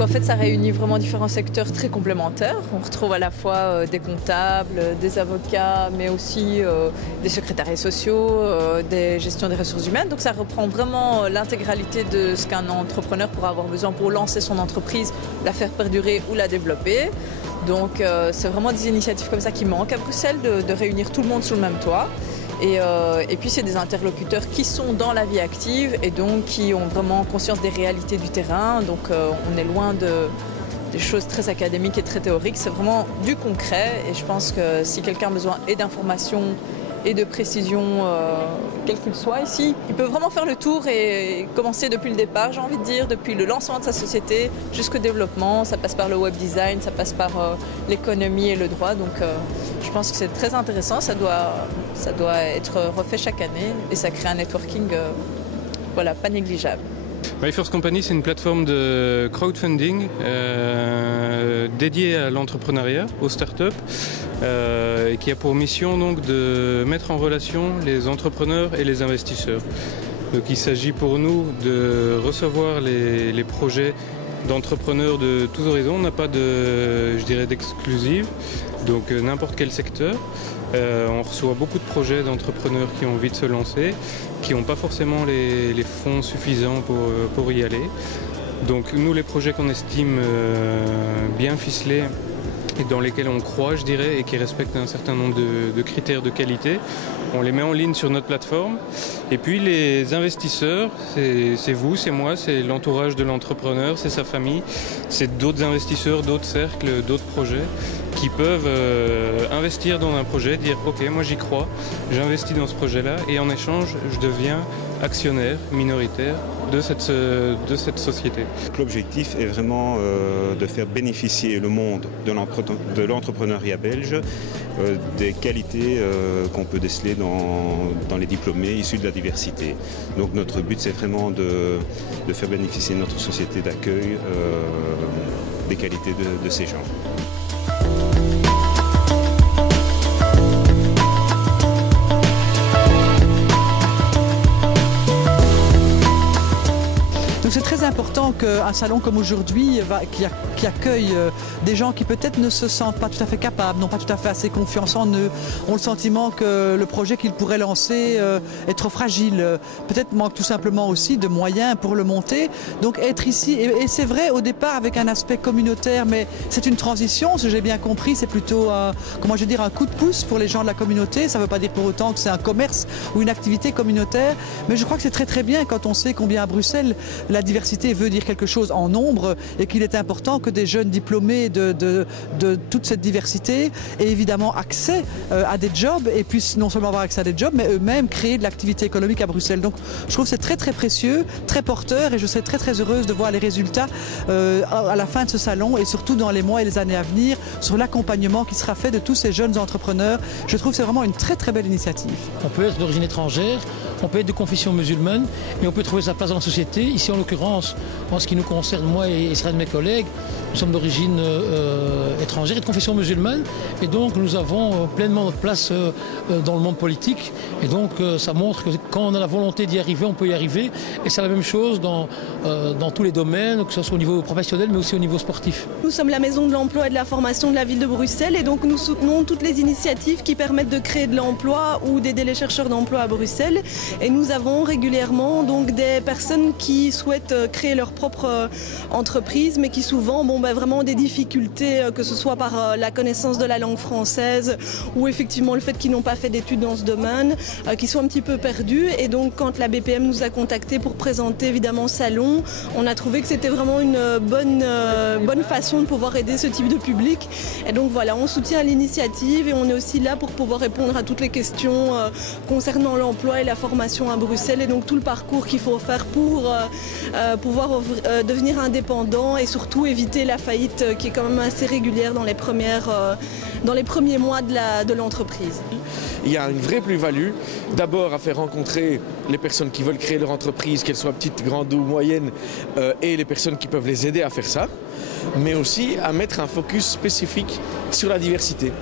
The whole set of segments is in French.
Donc en fait, ça réunit vraiment différents secteurs très complémentaires. On retrouve à la fois des comptables, des avocats, mais aussi des secrétariats sociaux, des gestions des ressources humaines. Donc ça reprend vraiment l'intégralité de ce qu'un entrepreneur pourra avoir besoin pour lancer son entreprise, la faire perdurer ou la développer. Donc c'est vraiment des initiatives comme ça qui manquent à Bruxelles, de réunir tout le monde sous le même toit. Et puis c'est des interlocuteurs qui sont dans la vie active et donc qui ont vraiment conscience des réalités du terrain. Donc on est loin des choses très académiques et très théoriques. C'est vraiment du concret et je pense que si quelqu'un a besoin et d'informations et de précision, quel qu'il soit ici, il peut vraiment faire le tour et commencer depuis le départ, j'ai envie de dire, depuis le lancement de sa société jusqu'au développement. Ça passe par le web design, ça passe par l'économie et le droit. Donc je pense que c'est très intéressant, ça doit être refait chaque année et ça crée un networking voilà, pas négligeable. MyFirst Company, c'est une plateforme de crowdfunding dédiée à l'entrepreneuriat, aux startups, et qui a pour mission donc de mettre en relation les entrepreneurs et les investisseurs. Donc il s'agit pour nous de recevoir les projets d'entrepreneurs de tous horizons. On n'a pas d'exclusive, donc n'importe quel secteur. On reçoit beaucoup de projets d'entrepreneurs qui ont envie de se lancer, qui n'ont pas forcément les fonds suffisants pour y aller. Donc nous, les projets qu'on estime bien ficelés et dans lesquels on croit, je dirais, et qui respectent un certain nombre de critères de qualité, on les met en ligne sur notre plateforme. Et puis les investisseurs, c'est vous, c'est moi, c'est l'entourage de l'entrepreneur, c'est sa famille, c'est d'autres investisseurs, d'autres cercles, d'autres projets qui peuvent investir dans un projet, dire ok, moi j'y crois, j'investis dans ce projet-là et en échange, je deviens actionnaire minoritaire de cette société. L'objectif est vraiment de faire bénéficier le monde de l'entrepreneuriat belge des qualités qu'on peut déceler dans les diplômés issus de la diversité. Donc notre but, c'est vraiment de faire bénéficier notre société d'accueil des qualités de ces gens. C'est très important qu'un salon comme aujourd'hui, qui accueille des gens qui peut-être ne se sentent pas tout à fait capables, n'ont pas tout à fait assez confiance en eux, ont le sentiment que le projet qu'ils pourraient lancer est trop fragile, peut-être manque tout simplement aussi de moyens pour le monter. Donc être ici, et c'est vrai au départ avec un aspect communautaire, mais c'est une transition, si j'ai bien compris, c'est plutôt un coup de pouce pour les gens de la communauté. Ça ne veut pas dire pour autant que c'est un commerce ou une activité communautaire, mais je crois que c'est très très bien quand on sait combien à Bruxelles la diversité veut dire quelque chose en nombre et qu'il est important que des jeunes diplômés de toute cette diversité aient évidemment accès à des jobs et puissent non seulement avoir accès à des jobs mais eux-mêmes créer de l'activité économique à Bruxelles. Donc je trouve que c'est très très précieux, très porteur et je serai très très heureuse de voir les résultats à la fin de ce salon et surtout dans les mois et les années à venir sur l'accompagnement qui sera fait de tous ces jeunes entrepreneurs. Je trouve que c'est vraiment une très très belle initiative. On peut être d'origine étrangère, on peut être de confession musulmane et on peut trouver sa place dans la société. Ici en l'occurrence, en ce qui nous concerne, moi et certains de mes collègues, nous sommes d'origine étrangère et de confession musulmane et donc nous avons pleinement notre place dans le monde politique et donc ça montre que quand on a la volonté d'y arriver, on peut y arriver et c'est la même chose dans tous les domaines, que ce soit au niveau professionnel mais aussi au niveau sportif. Nous sommes la Maison de l'Emploi et de la Formation de la ville de Bruxelles et donc nous soutenons toutes les initiatives qui permettent de créer de l'emploi ou d'aider les chercheurs d'emploi à Bruxelles et nous avons régulièrement donc des personnes qui souhaitent créer leur propre entreprise mais qui souvent vraiment ont des difficultés, que ce soit par la connaissance de la langue française ou effectivement le fait qu'ils n'ont pas fait d'études dans ce domaine, qui sont un petit peu perdus et donc quand la BPM nous a contactés pour présenter évidemment ce salon, on a trouvé que c'était vraiment une bonne façon de pouvoir aider ce type de public et donc voilà, on soutient l'initiative et on est aussi là pour pouvoir répondre à toutes les questions concernant l'emploi et la formation à Bruxelles et donc tout le parcours qu'il faut faire pour pouvoir devenir indépendant et surtout éviter la faillite qui est quand même assez régulière dans les premiers mois de l'entreprise. Il y a une vraie plus-value, d'abord à faire rencontrer les personnes qui veulent créer leur entreprise, qu'elles soient petites, grandes ou moyennes, et les personnes qui peuvent les aider à faire ça, mais aussi à mettre un focus spécifique sur la diversité.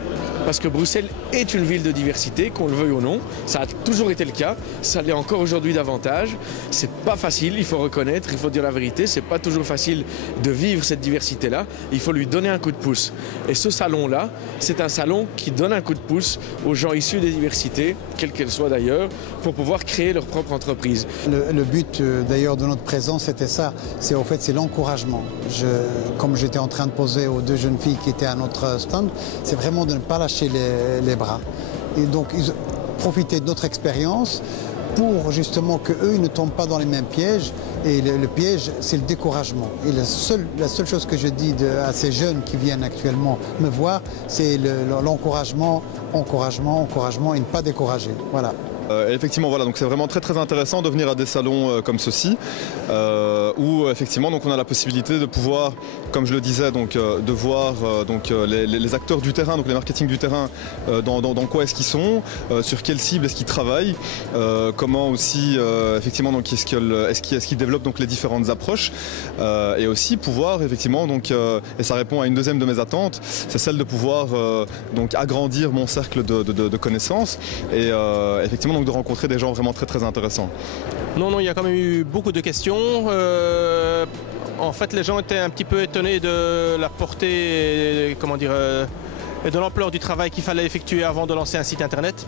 parce que Bruxelles est une ville de diversité, qu'on le veuille ou non. Ça a toujours été le cas, ça l'est encore aujourd'hui davantage. C'est pas facile, il faut reconnaître, il faut dire la vérité, c'est pas toujours facile de vivre cette diversité-là. Il faut lui donner un coup de pouce. Et ce salon-là, c'est un salon qui donne un coup de pouce aux gens issus des diversités, quelles qu'elles soient d'ailleurs, pour pouvoir créer leur propre entreprise. Le but d'ailleurs de notre présence, c'était ça, c'est l'encouragement. Comme j'étais en train de poser aux deux jeunes filles qui étaient à notre stand, c'est vraiment de ne pas lâcher les bras. Et donc ils profiter de notre expérience pour justement qu'eux ils ne tombent pas dans les mêmes pièges. Et le piège, c'est le découragement. Et la seule chose que je dis à ces jeunes qui viennent actuellement me voir, c'est l'encouragement, encouragement et ne pas décourager. Voilà. Effectivement, voilà, donc c'est vraiment très intéressant de venir à des salons comme ceci, où effectivement donc on a la possibilité de pouvoir, comme je le disais, donc de voir les acteurs du terrain, donc les marketing du terrain, dans quoi est-ce qu'ils sont, sur quelle cible est-ce qu'ils travaillent, comment aussi effectivement donc est-ce qu'ils développent donc les différentes approches, et aussi pouvoir effectivement donc et ça répond à une deuxième de mes attentes, c'est celle de pouvoir donc agrandir mon cercle de connaissances et effectivement donc de rencontrer des gens vraiment très intéressants. Non, il y a quand même eu beaucoup de questions. En fait, les gens étaient un petit peu étonnés de la portée, et de l'ampleur du travail qu'il fallait effectuer avant de lancer un site internet.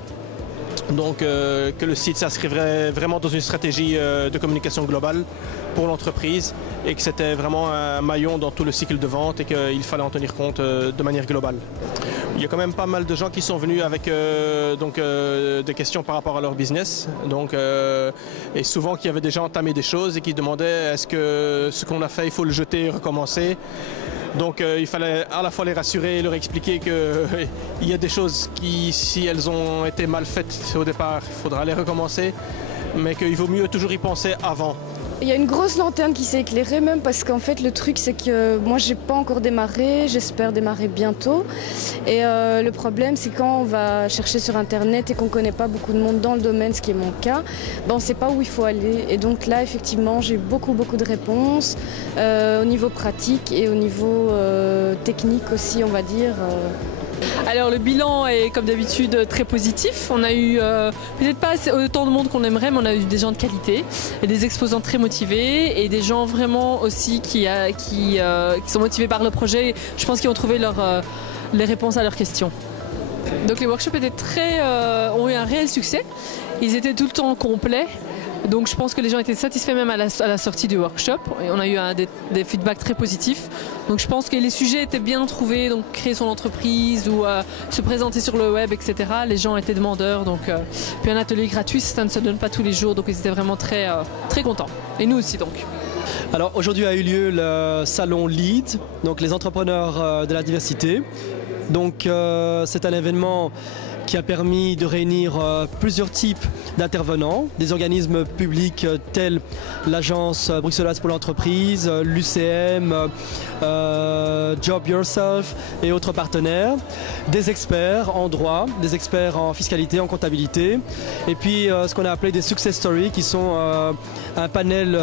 Donc que le site s'inscrivrait vraiment dans une stratégie de communication globale pour l'entreprise et que c'était vraiment un maillon dans tout le cycle de vente et qu'il fallait en tenir compte de manière globale. Il y a quand même pas mal de gens qui sont venus avec des questions par rapport à leur business. Et souvent qui avaient déjà entamé des choses et qui demandaient est-ce que ce qu'on a fait, il faut le jeter et recommencer. Donc il fallait à la fois les rassurer et leur expliquer qu'il y a des choses qui, si elles ont été mal faites au départ, il faudra les recommencer, mais qu'il vaut mieux toujours y penser avant. Il y a une grosse lanterne qui s'est éclairée même parce qu'en fait le truc c'est que moi j'ai pas encore démarré, j'espère démarrer bientôt et le problème c'est quand on va chercher sur internet et qu'on connaît pas beaucoup de monde dans le domaine, ce qui est mon cas, on sait pas où il faut aller et donc là effectivement j'ai eu beaucoup de réponses au niveau pratique et au niveau technique aussi on va dire. Alors le bilan est comme d'habitude très positif. On a eu peut-être pas autant de monde qu'on aimerait, mais on a eu des gens de qualité et des exposants très motivés et des gens vraiment aussi qui sont motivés par le projet. Je pense qu'ils ont trouvé les réponses à leurs questions. Donc les workshops ont eu un réel succès. Ils étaient tout le temps complets. Donc je pense que les gens étaient satisfaits même à la sortie du workshop. Et on a eu des feedbacks très positifs. Donc je pense que les sujets étaient bien trouvés, donc créer son entreprise ou se présenter sur le web, etc. Les gens étaient demandeurs. Puis un atelier gratuit, ça ne se donne pas tous les jours, donc ils étaient vraiment très contents. Et nous aussi donc. Alors aujourd'hui a eu lieu le salon LEAD, donc les entrepreneurs de la diversité. Donc c'est un événement qui a permis de réunir plusieurs types d'intervenants, des organismes publics tels l'Agence bruxelloise pour l'entreprise, l'UCM, Job Yourself et autres partenaires, des experts en droit, des experts en fiscalité, en comptabilité, et puis ce qu'on a appelé des success stories qui sont un panel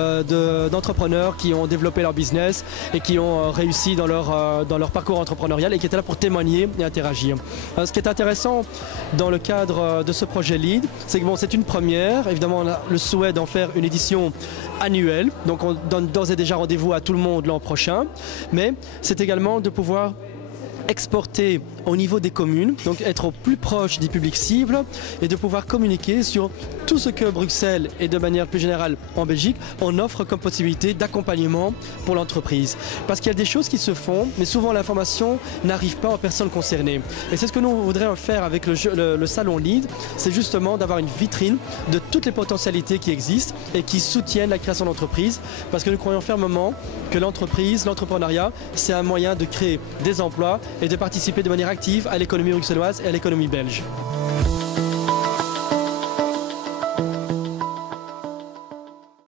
d'entrepreneurs qui ont développé leur business et qui ont réussi dans leur parcours entrepreneurial et qui étaient là pour témoigner et interagir. Ce qui est intéressant dans le cadre de ce projet LEAD, c'est que c'est une première. Évidemment, on a le souhait d'en faire une édition annuelle. Donc on donne d'ores et déjà rendez-vous à tout le monde l'an prochain. Mais c'est également de pouvoir exporter au niveau des communes, donc être au plus proche des publics cibles et de pouvoir communiquer sur tout ce que Bruxelles et de manière plus générale en Belgique, on offre comme possibilité d'accompagnement pour l'entreprise. Parce qu'il y a des choses qui se font, mais souvent l'information n'arrive pas aux personnes concernées. Et c'est ce que nous voudrions faire avec le salon LEAD, c'est justement d'avoir une vitrine de toutes les potentialités qui existent et qui soutiennent la création d'entreprises, parce que nous croyons fermement que l'entrepreneuriat, c'est un moyen de créer des emplois et de participer de manière active à l'économie bruxelloise et à l'économie belge.